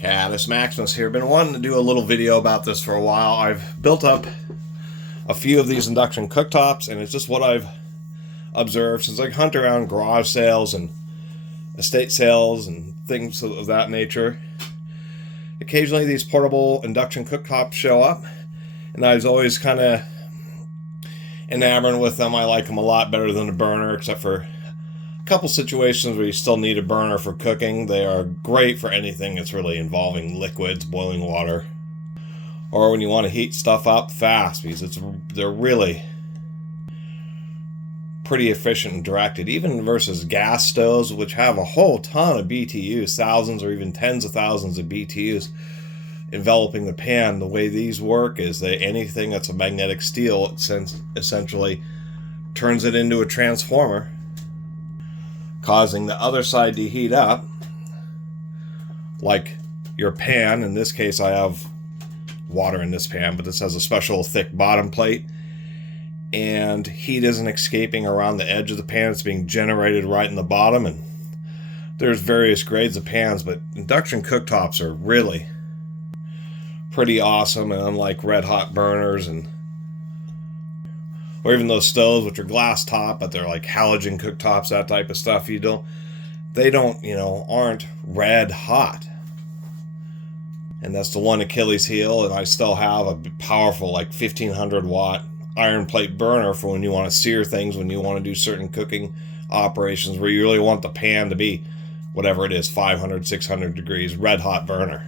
Catus, Maximus here. Been wanting to do a little video about this for a while. I've built up a few of these induction cooktops, and it's just what I've observed since I hunt around garage sales and estate sales and things of that nature. Occasionally these portable induction cooktops show up, and I was always kind of enamored with them. I like them a lot better than a burner, except for couple situations where you still need a burner for cooking. They are great for anything that's really involving liquids, boiling water, or when you want to heat stuff up fast, because they're really pretty efficient and directed, even versus gas stoves, which have a whole ton of BTUs, thousands or even tens of thousands of BTUs enveloping the pan. The way these work is that anything that's a magnetic steel essentially turns it into a transformer, causing the other side to heat up, like your pan. In this case, I have water in this pan, but this has a special thick bottom plate, and heat isn't escaping around the edge of the pan. It's being generated right in the bottom, and there's various grades of pans, but induction cooktops are really pretty awesome, and unlike red hot burners or even those stoves, which are glass top, but they're like halogen cooktops, that type of stuff. Aren't red hot. And that's the one Achilles heel. And I still have a powerful, like 1500 watt iron plate burner for when you want to sear things, when you want to do certain cooking operations where you really want the pan to be whatever it is, 500, 600 degrees, red hot burner.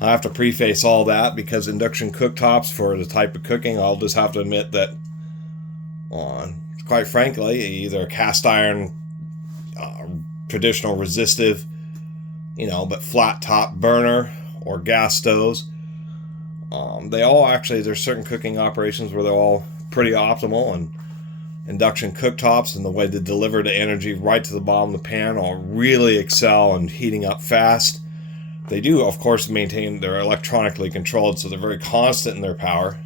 I have to preface all that because induction cooktops, for the type of cooking, I'll just have to admit that quite frankly, either a cast iron, traditional resistive, but flat top burner, or gas stoves, there's certain cooking operations where they're all pretty optimal, and induction cooktops and the way they deliver the energy right to the bottom of the pan all really excel in heating up fast. They do, of course, they're electronically controlled, so they're very constant in their power.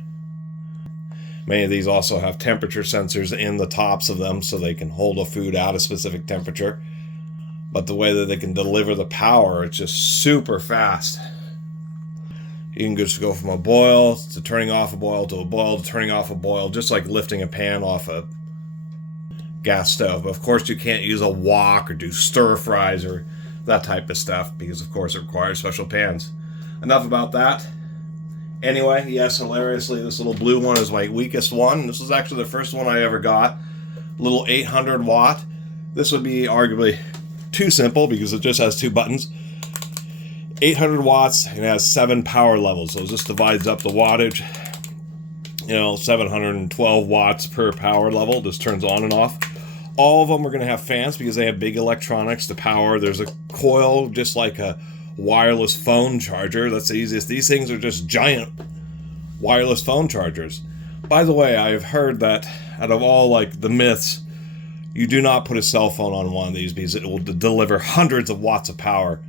Many of these also have temperature sensors in the tops of them, so they can hold a food at a specific temperature. But the way that they can deliver the power, it's just super fast. You can just go from a boil to turning off a boil to a boil to turning off a boil, just like lifting a pan off a gas stove. But of course, you can't use a wok or do stir fries or that type of stuff, because of course it requires special pans. Enough about that. Anyway, yes, hilariously, this little blue one is my weakest one. This was actually the first one I ever got. Little 800 watt. This would be arguably too simple because it just has two buttons. 800 watts, and it has 7 power levels. So it just divides up the wattage. 712 watts per power level. Just turns on and off. All of them are going to have fans because they have big electronics to power. There's a coil, just like a wireless phone charger. That's the easiest. These things are just giant wireless phone chargers. By the way, I've heard that out of all the myths, you do not put a cell phone on one of these because it will deliver hundreds of watts of power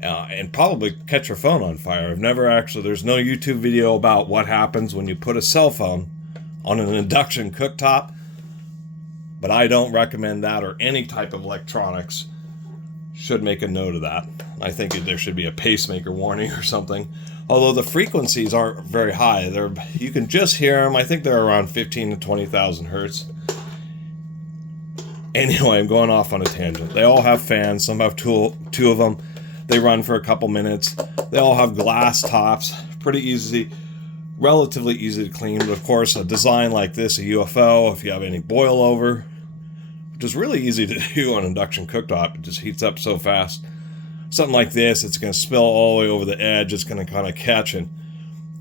and probably catch your phone on fire. There's no YouTube video about what happens when you put a cell phone on an induction cooktop, but I don't recommend that, or any type of electronics. Should make a note of that. I think there should be a pacemaker warning or something. Although the frequencies aren't very high. You can just hear them. I think they're around 15 to 20,000 hertz. Anyway, I'm going off on a tangent. They all have fans. Some have two of them. They run for a couple minutes. They all have glass tops. Relatively easy to clean. But of course, a design like this, a UFO, if you have any boil over, which is really easy to do on an induction cooktop. It just heats up so fast. Something like this, it's going to spill all the way over the edge. It's going to kind of catch and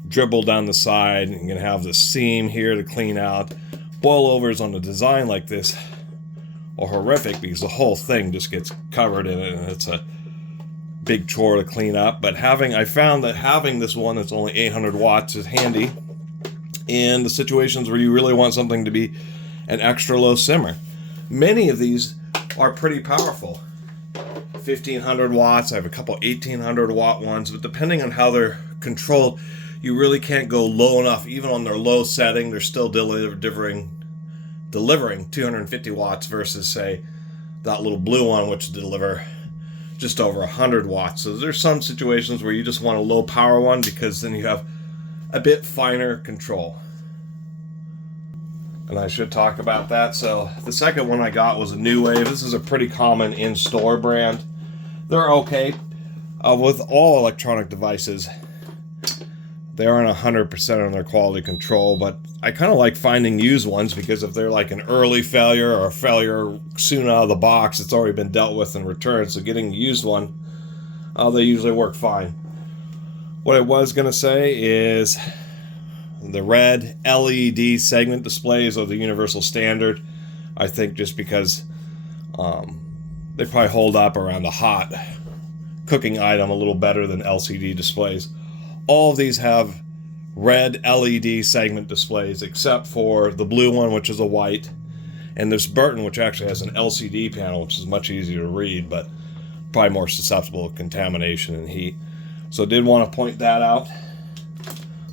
dribble down the side. And you're going to have the seam here to clean out. Boil overs on a design like this are horrific because the whole thing just gets covered in it, and it's a big chore to clean up. But I found that having this one that's only 800 watts is handy in the situations where you really want something to be an extra low simmer. Many of these are pretty powerful. 1500 watts, I have a couple 1800 watt ones, but depending on how they're controlled, you really can't go low enough. Even on their low setting, they're still delivering 250 watts versus, say, that little blue one, which will deliver just over 100 watts. So there's some situations where you just want a low power one because then you have a bit finer control. And I should talk about that. So the second one I got was a New Wave. This is a pretty common in-store brand. They're okay. With all electronic devices, they aren't 100% on their quality control, but I kind of like finding used ones because if they're like an early failure or a failure soon out of the box, it's already been dealt with and returned. So getting a used one, they usually work fine. What I was going to say is the red LED segment displays are the universal standard. I think just because they probably hold up around a hot cooking item a little better than LCD displays. All of these have red LED segment displays except for the blue one, which is a white, and this Burton, which actually has an LCD panel, which is much easier to read, but probably more susceptible to contamination and heat. So I did want to point that out.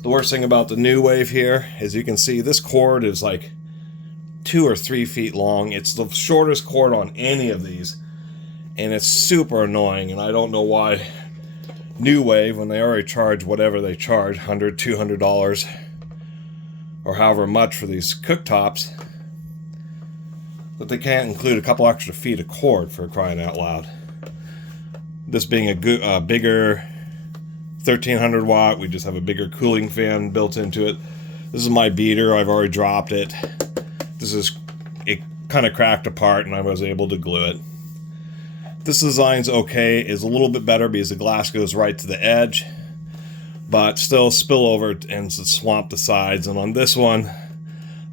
The worst thing about the New Wave here is you can see this cord is like 2 or 3 feet long. It's the shortest cord on any of these, and it's super annoying, and I don't know why New Wave, when they already charge whatever they charge, $100, $200, or however much for these cooktops, that they can't include a couple extra feet of cord, for crying out loud. This being a bigger 1300 watt, we just have a bigger cooling fan built into it. This is my beater. I've already dropped it. It kind of cracked apart and I was able to glue it. This design's okay. It's a little bit better because the glass goes right to the edge, but still spillover tends to swamp the sides. And on this one,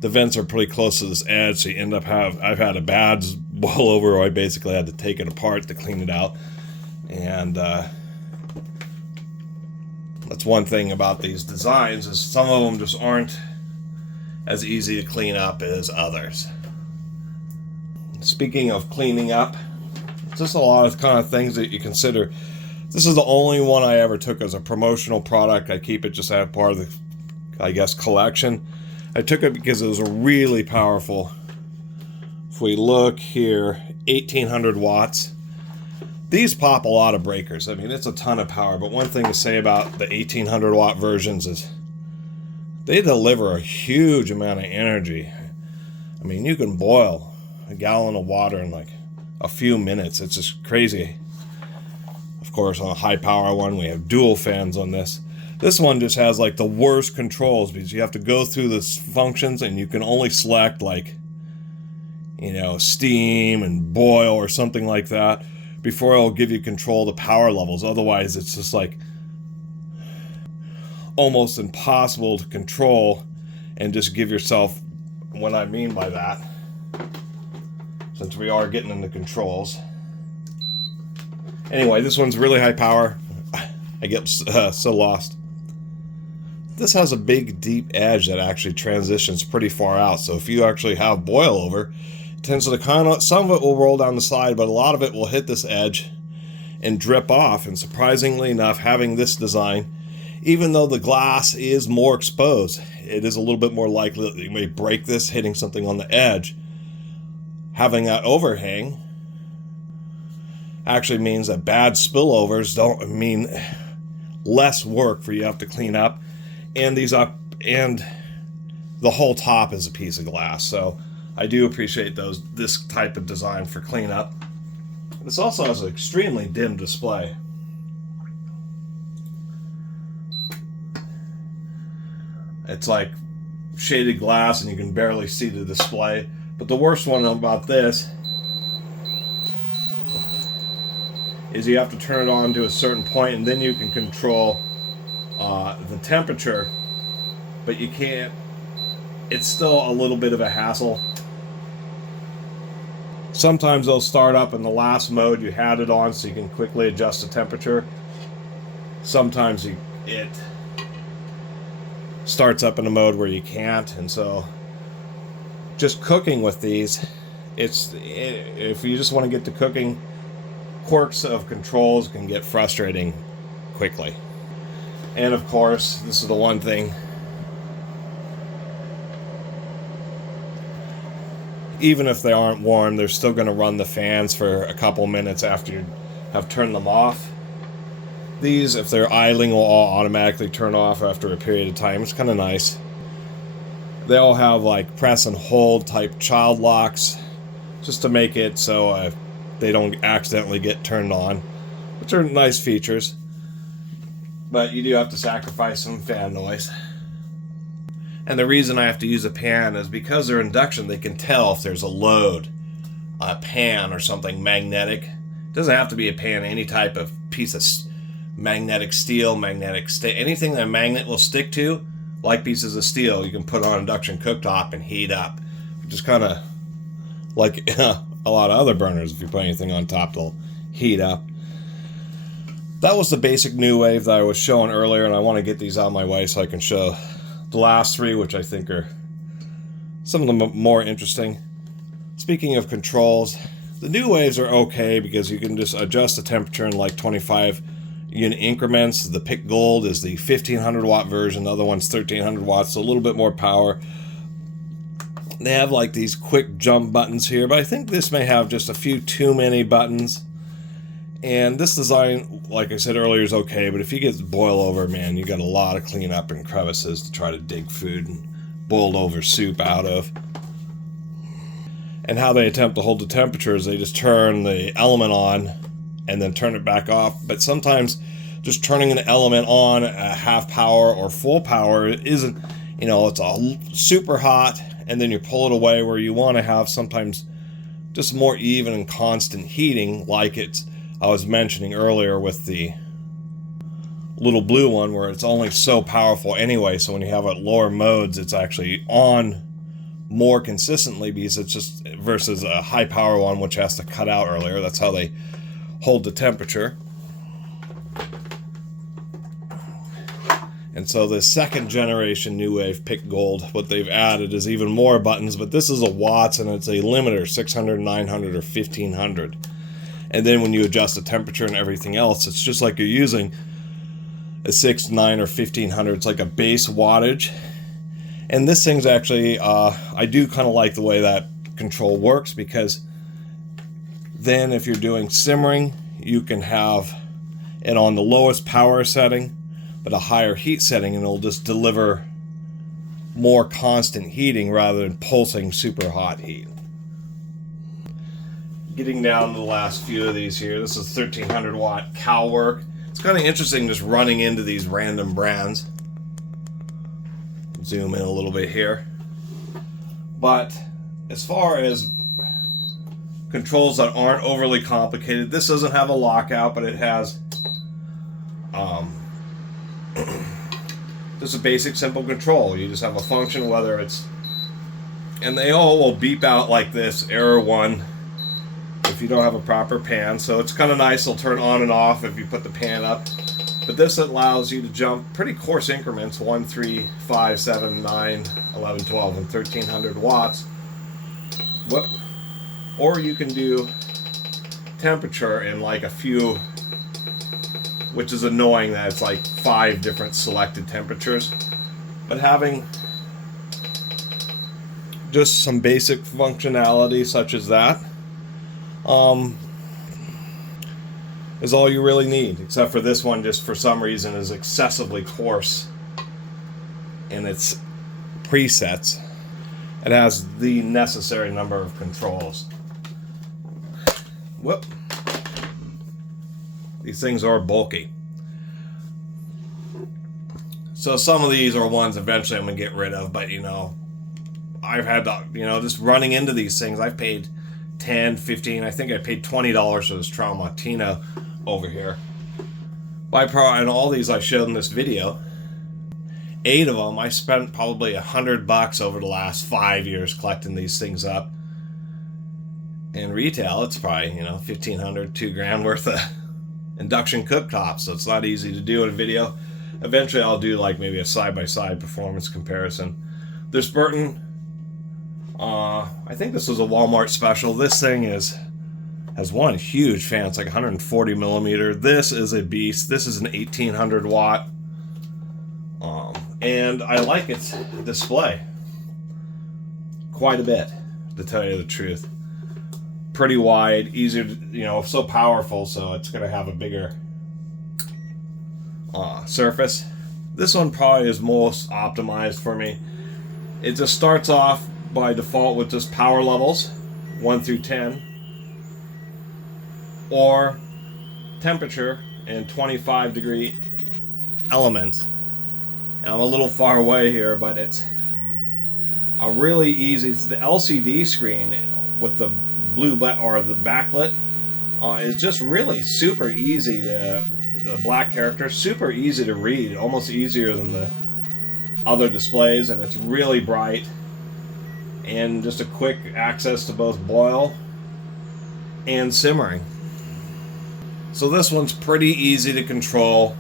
the vents are pretty close to this edge, so you end up I've had a bad boil over where I basically had to take it apart to clean it out. And that's one thing about these designs, is some of them just aren't as easy to clean up as others. Speaking of cleaning up, just a lot of kind of things that you consider. This is the only one I ever took as a promotional product. I keep it just as part of the, I guess, collection. I took it because it was a really powerful. If we look here, 1800 watts. These pop a lot of breakers. I mean, it's a ton of power, but one thing to say about the 1800 watt versions is they deliver a huge amount of energy. I mean, you can boil a gallon of water in like a few minutes. It's just crazy. Of course, on a high power one, we have dual fans on this. This one just has like the worst controls because you have to go through the functions and you can only select like, you know, steam and boil or something like that before it'll give you control of the power levels. Otherwise, it's just like almost impossible to control and just give yourself, what I mean by that, since we are getting into controls. Anyway, this one's really high power. I get so lost. This has a big, deep edge that actually transitions pretty far out. So if you actually have boil over, it tends to kind of, some of it will roll down the side, but a lot of it will hit this edge and drip off. And surprisingly enough, having this design, even though the glass is more exposed, it is a little bit more likely that you may break this hitting something on the edge. Having that overhang actually means that bad spillovers don't mean less work for you to have to clean up, and the whole top is a piece of glass. So I do appreciate this type of design for cleanup. This also has an extremely dim display. It's like shaded glass and you can barely see the display. But the worst one about this is you have to turn it on to a certain point and then you can control the temperature, but you can't. It's still a little bit of a hassle. Sometimes they'll start up in the last mode you had it on so you can quickly adjust the temperature. Sometimes it starts up in a mode where you can't, and so just cooking with these, if you just want to get to cooking, quirks of controls can get frustrating quickly. And of course, this is the one thing, even if they aren't warm, they're still going to run the fans for a couple minutes after you're have turned them off. These, if they're idling, will all automatically turn off after a period of time. It's kind of nice. They all have like press and hold type child locks, just to make it so they don't accidentally get turned on, which are nice features. But you do have to sacrifice some fan noise. And the reason I have to use a pan is because they're induction, they can tell if there's a load, a pan or something magnetic. It doesn't have to be a pan, any type of piece of magnetic steel, anything that a magnet will stick to, like pieces of steel, you can put on induction cooktop and heat up. Which is kind of like a lot of other burners. If you put anything on top, they'll heat up. That was the basic new wave that I was showing earlier, and I want to get these out of my way so I can show the last three, which I think are some of the more interesting. Speaking of controls, the new waves are okay because you can just adjust the temperature in like 25 unit increments. The Pick Gold is the 1500 watt version, the other one's 1300 watts, so a little bit more power. They have like these quick jump buttons here, but I think this may have just a few too many buttons. And this design, like I said earlier, is okay, but if you get boil over, man, you got a lot of cleanup and crevices to try to dig food and boiled over soup out of. And how they attempt to hold the temperature is they just turn the element on and then turn it back off. But sometimes just turning an element on at half power or full power isn't, it's all super hot, and then you pull it away, where you want to have sometimes just more even and constant heating, like I was mentioning earlier with the little blue one, where it's only so powerful anyway, so when you have it lower modes, it's actually on more consistently, because it's just versus a high power one which has to cut out earlier. That's how they hold the temperature. And so the second generation New Wave Pick Gold, what they've added is even more buttons, but this is a watts and it's a limiter, 600, 900, or 1500. And then when you adjust the temperature and everything else, it's just like you're using a 6, 9, or 1500. It's like a base wattage. And this thing's actually, I do kind of like the way that control works, because then if you're doing simmering, you can have it on the lowest power setting, but a higher heat setting, and it'll just deliver more constant heating rather than pulsing super hot heat. Getting down to the last few of these here. This is 1300 watt cow work. It's kind of interesting just running into these random brands. Zoom in a little bit here. But as far as controls that aren't overly complicated, this doesn't have a lockout, but it has just a basic simple control. You just have a function, whether it's, and they all will beep out like this, error 1, if you don't have a proper pan. So it's kind of nice. It'll turn on and off if you put the pan up. But this allows you to jump pretty coarse increments, 1, 3, 5, 7, 9, 11, 12, and 1300 watts. Or you can do temperature in like a few, which is annoying that it's like 5 different selected temperatures. But having just some basic functionality such as that is all you really need, except for this one just for some reason is excessively coarse in its presets. It has the necessary number of controls. Whoop. These things are bulky. So some of these are ones eventually I'm going to get rid of, but I've had to, just running into these things, I've paid $10, $15, I think I paid $20 for this Tramontina over here. And all these I showed in this video, 8 of them, I spent probably $100 over the last 5 years collecting these things up. In retail, it's probably, $1,500, $2,000 worth of induction cooktop, so it's not easy to do in a video. Eventually I'll do like maybe a side-by-side performance comparison. This Burton, I think this was a Walmart special. This thing has one huge fan. It's like 140 millimeter. This is a beast. This is an 1800 watt. And I like its display quite a bit, to tell you the truth. pretty wide, easier to, you know, so powerful, so it's going to have a bigger surface. This one probably is most optimized for me. It just starts off by default with just power levels 1 through 10, or temperature and 25-degree elements. And I'm a little far away here, but it's a really easy. It's the LCD screen with the blue or the backlit. Is just really super easy to. The black character, super easy to read, almost easier than the other displays, and it's really bright, and just a quick access to both boil and simmering. So this one's pretty easy to control,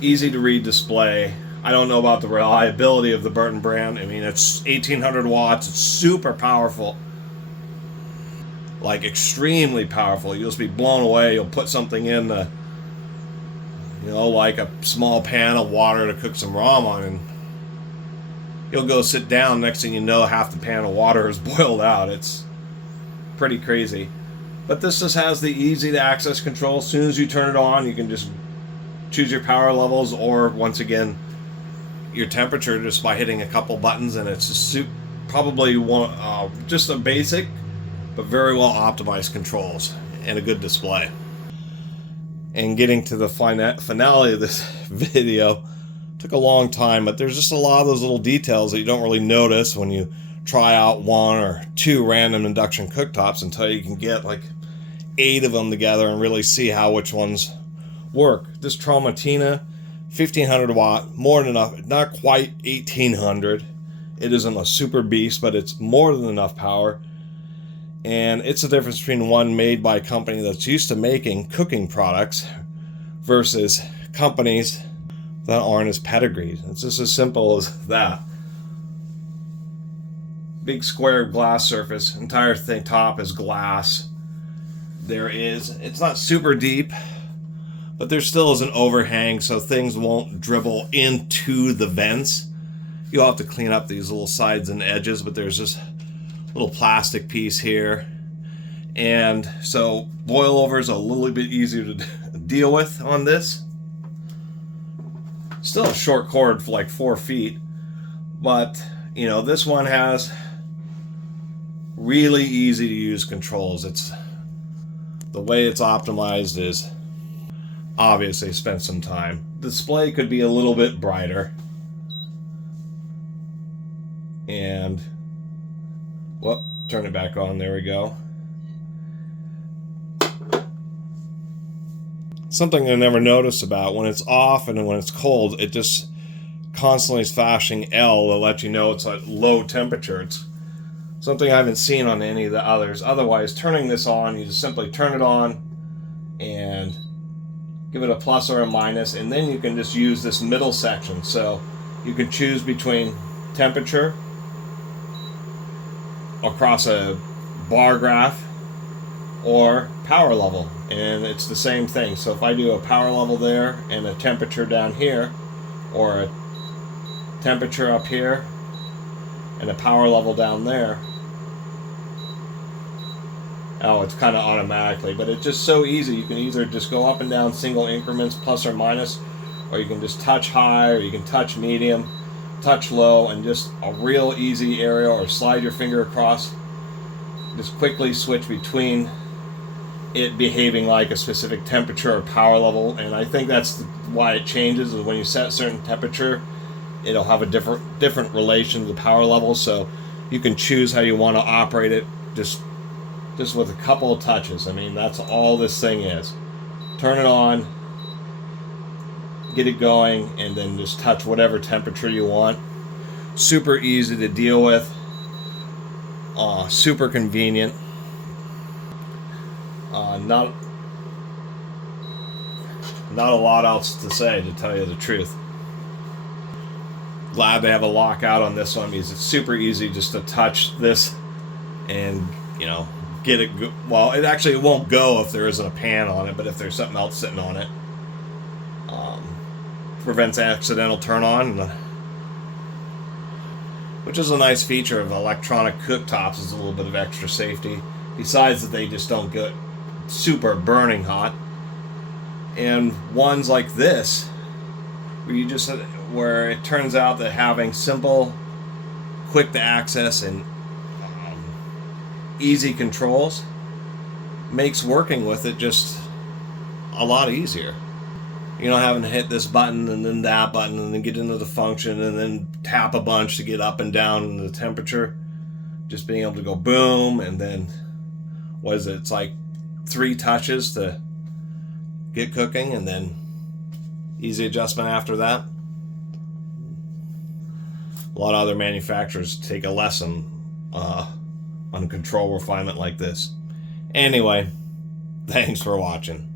easy to read display. I don't know about the reliability of the Burton brand. I mean, it's 1800 watts, it's super powerful, like extremely powerful. You'll just be blown away. You'll put something in the, you know, like a small pan of water to cook some ramen, and you'll go sit down. Next thing you know, half the pan of water is boiled out. It's pretty crazy. But this just has the easy to access control. As soon as you turn it on, you can just choose your power levels, or once again, your temperature just by hitting a couple buttons, and it's just probably one, just a basic but very well optimized controls and a good display. And getting to the finale of this video took a long time, but there's just a lot of those little details that you don't really notice when you try out 1 or 2 random induction cooktops until you can get like 8 of them together and really see how which ones work. This Tramontina, 1500 watt, more than enough, not quite 1800. It isn't a super beast, but it's more than enough power. And it's the difference between one made by a company that's used to making cooking products versus companies that aren't as pedigreed. It's just as simple as that. Big square glass surface, entire thing top is glass. It's not super deep, but there still is an overhang, so things won't dribble into the vents. You'll have to clean up these little sides and edges, but there's just little plastic piece here, and so boilover is a little bit easier to deal with on this. Still a short cord for like 4 feet, but you know, this one has really easy to use controls. It's the way it's optimized is obviously spent some time. The display could be a little bit brighter, and well, turn it back on. There we go. Something I never noticed about when it's off and when it's cold, it just constantly is flashing L to let you know it's at low temperature. It's something I haven't seen on any of the others. Otherwise, turning this on, you just simply turn it on and give it a plus or a minus, and then you can just use this middle section. So you can choose between temperature across a bar graph or power level, and it's the same thing. So if I do a power level there and a temperature down here, or a temperature up here and a power level down there, oh, it's kind of automatically, but it's just so easy. You can either just go up and down single increments, plus or minus, or you can just touch high, or you can touch medium, touch low, and just a real easy area, or slide your finger across. Just quickly switch between it behaving like a specific temperature or power level. And I think that's why it changes, is when you set a certain temperature, it'll have a different relation to the power level. So you can choose how you want to operate it just with a couple of touches. I mean, that's all this thing is. Turn it on, get it going, and then just touch whatever temperature you want. Super easy to deal with. Super convenient. Not a lot else to say, to tell you the truth. Glad they have a lockout on this one, because it's super easy just to touch this and, you know, get it well, it won't go if there isn't a pan on it, but if there's something else sitting on it, prevents accidental turn on, which is a nice feature of electronic cooktops. Is a little bit of extra safety. Besides that they just don't get super burning hot. And ones like this, where it turns out that having simple, quick to access and easy controls makes working with it just a lot easier. You know, having to hit this button and then that button and then get into the function and then tap a bunch to get up and down the temperature. Just being able to go boom, and then what is it? It's like 3 touches to get cooking, and then easy adjustment after that. A lot of other manufacturers take a lesson on control refinement like this. Anyway, thanks for watching.